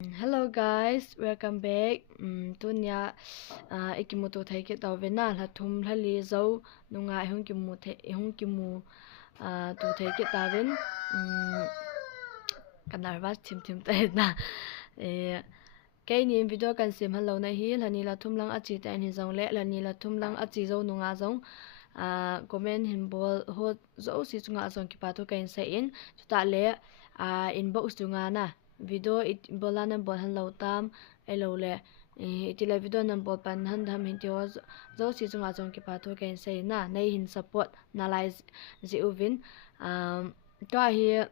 Hello guys, welcome back. Tunya ikimoto thai ke tawena la thum la le zo nunga hung kimu tu thai ke tawen kanarwa tim ta na kai ni video kan sim hello na hi lani la thum lang achi ta ni zong le lani la thum lang achi zo nunga zong comment hin bol ho zo si chunga zong ki pa to kain sa in ta le inbox chunga na video it bolana bol han lo tam elo le itila video nan bol pan han dham hin tio zo si chunga chong ki pa tho kain sei na nei hin support na lai zi uvin to hi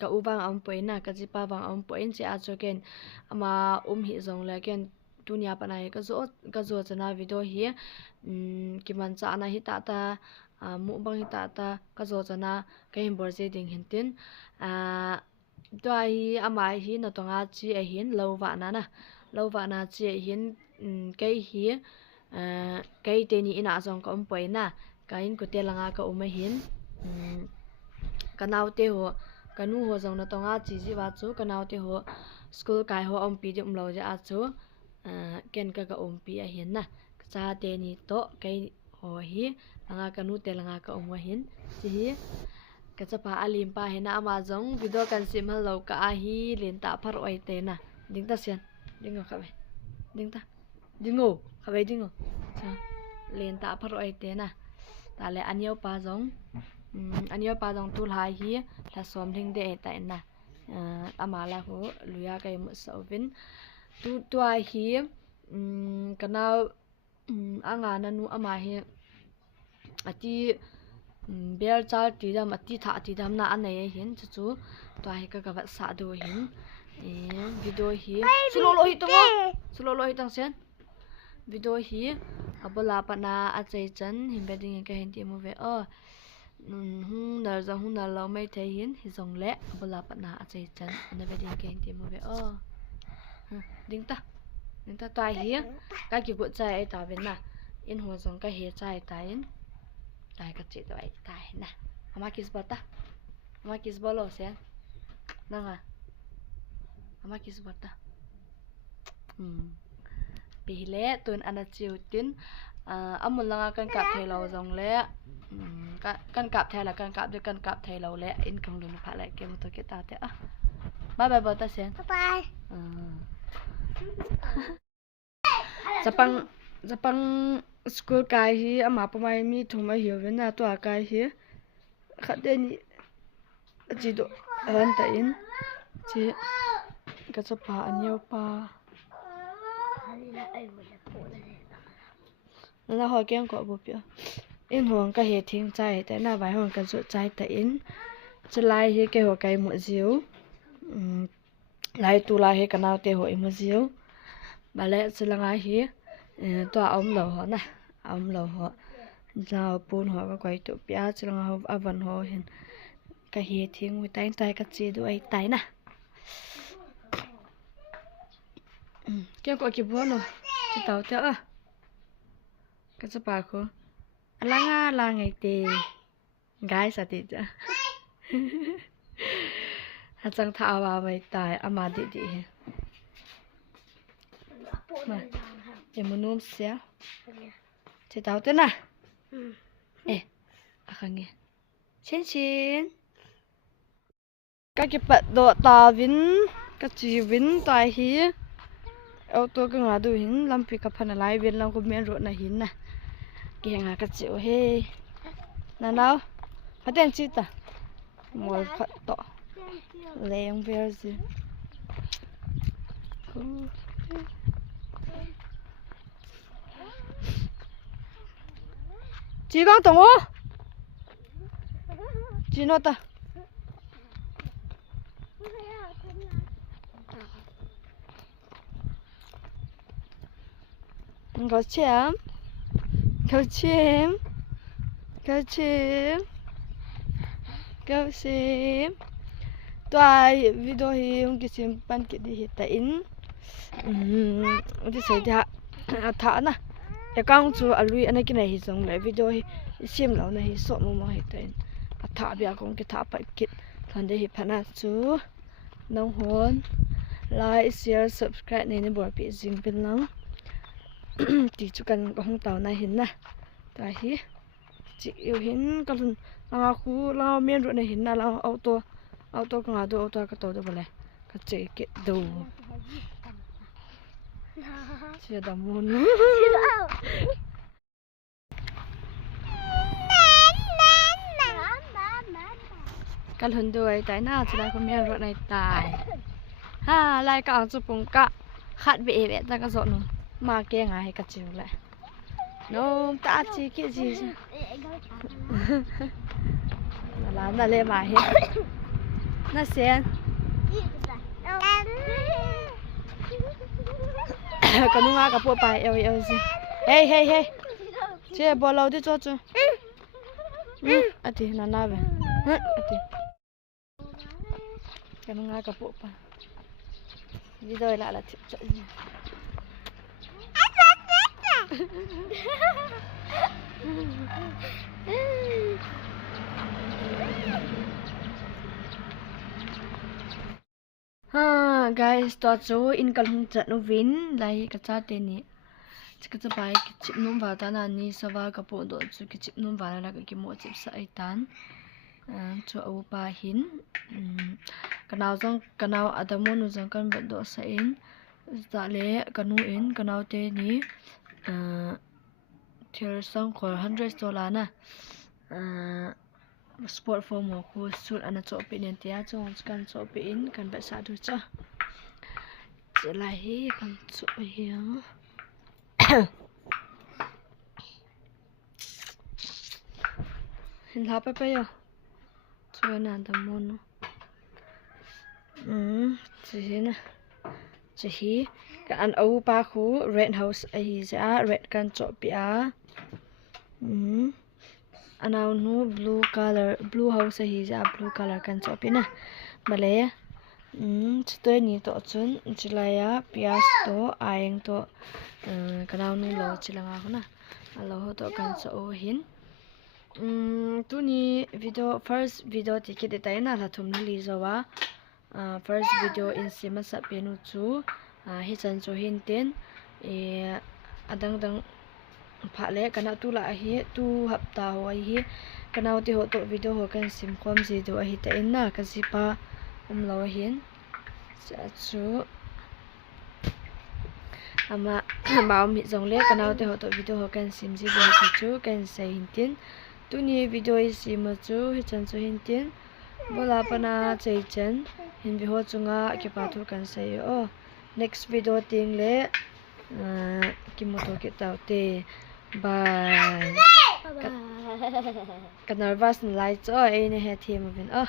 ka ubang am poina ka jipa wang am poin che a choken ama hi zong le ken dunia panai ka zo chana video hi ki man cha na hi ta mu bang hi ta ka zo chana ka hin bor je ding hin tin to hi ama hi na tonga chi a hin lowa na chi a hin kai hi kai te ni ina zong ko poina kain ko te langa ka hin kanau te ho kanu ho zong na tonga chi ji wa chu kanau te ho school kai ho pi de lo ja a chu ken ka pi a hin na cha te ni to kai ho hi langa kanu te langa ka hin chi hi ka chapa alim pa hena amazon video kan sim hello ka hi len ta phar oi te na ding ta sian dingo khabe ding ta dingo khabe dingo cha len ta phar oi te na ta le anyo pa jong tul hai hi la som ding de ta na amala ho luya kai mu sovin tu ai hi kanau anga nanu ama hi ati bel chal ti dam ati dam na anei hin chu to ai ka wa sa do hin video hi sulo lo hi tang sen video hi abola pana a chei chan him beding ka hin ti mu ve hung na lo mai thei hin hi zong le abola pana a chei chan na beding ka hin ti mu ve ding ta to ai hi ka ki bu chai ta ben na in ho zong ka he chai ta in tai ka chi doi tai na ama kis bolo sen nanga ama kis bata pile tun ana chiu tin amul langa kan kap thai lo jong le kan kap thai la kan kap thai lo le in kong dun pha lai ke mo to ke ta te bye bye bata sen bye Japang school kai hi ama pamai mi thuma hiu na to kai hi khade ni chi do han ta in chi ka chapa anyo pa na ho keng ko bu pya in hong ka he thing chai ta na bai hong ka zo chai ta in chlai hi ke ho kai mu jiu lai tu la he kana te ho mu jiu bale chlanga hi to om lo ho zao pun ho ka kwai tu pya chlanga ho avan ho hin ka he thing wi tai ka chi du ai tai na ke ko ki bo no chi tau te ka cha pa ko alanga la ngai te guys ati ja ha chang tha wa bai tai ama di ma Emunum sia. Chị tao tên à? Akhangnya. Xin. Các bạn độ ta vin, các chị vin tai hi. Ô tô cái ngã đuôi hin, làm phi cặp phần lại vin làm cũng miễn ruột này hin nè. Cái ngã các chị he. Nào. Phát tên chị ta. Mồi phát to. Leong về gì. Chị con tổng ô chị nó ta có chém toài video hi không kịp xem ban kịp đi hiện tại in đi xảy ra thả nè ya kang chu alui ana ki nei jong le video hi sim lo na hi so mo hi ten atha bia kong ki tha pa kit thande hi phana chu nong hon like share subscribe ในบ่ปีจิงเป็นลัง ติจุกันก็ห้องเต่านาเห็นนะตาฮีจิอยู่เห็นกันเราคูเราเมียนรุในเห็นนะเราเอาตัวกงาดูเอาตัวกระโตดูไปเลยก็เจ๊เกดูเสียดมุนกันหุ่นด้วยแต่หน้าจะได้ก็เมียนรุในตายลายก็เอาจุปุ่งกะขัดเบะแต่ก็สอนมาแกงให้กระจิ๋วแหละน้องตาจีกิจีน่ารักน่าเล่มาเห็นน่าเสียนก็นุ่งกับพวกไปเอาสิเฮ้ยเจ๊บอลเราที่โจ๊ะอะทีนั่นน่ะเว้ยอะทีก็นุ่งกับพวกไปดีด้วยละทิพย์guys ต่อจูอินกันหงจัดนวินไล่กระจาเตนี่จะจะไปกิจนุ่มวาตานานี่สวากระโปงโดจูกิจนุ่มวาแล้วก็กิโมจิบสายตันจูเอาปาหินกันเอาอัตโมนุจังกันบัดโดสอินตะเลกันนูอินกันเอาเตนี่เทียร์ซังขอ$100นะsport form ของครูสุดอันนั้นจบเป็นเตียจงกันจบเป็นกันแบบสาธุจ้ะจะไล่กันจบเหี้ยเห็นทับไปอ่ะช่วยนานตะมนจะเห็นนะจะเห็นกันเอาปาคู red house ไอ้จ้ะ red กันจบไปอ่ะอันนั้นนู blue house hi ja blue color kan chopi na male chutoi ni to chun chilaya pias to aeng to kanau nu lo chilanga khona alo ho to kan cho hin tu ni first video ticket de tai na la thum li zowa first video in sima sa penu chu hi chan cho hin ten adang phale kana tu la hi tu hapta ho hi kana ti ho to video ho kan sim khom ji do hi ta inna ka sipa lo hin cha chu ama ba mi jong le kana ti ho to video ho kan sim ji do hi chu kan sai hin tin tu ni video hi sim chu hi chan chu hin tin bola pana chei chen hin bi ho chunga ke pa thu kan sai o next video ting le kimoto ke taute bye. Kan nervous na light so ay na he team of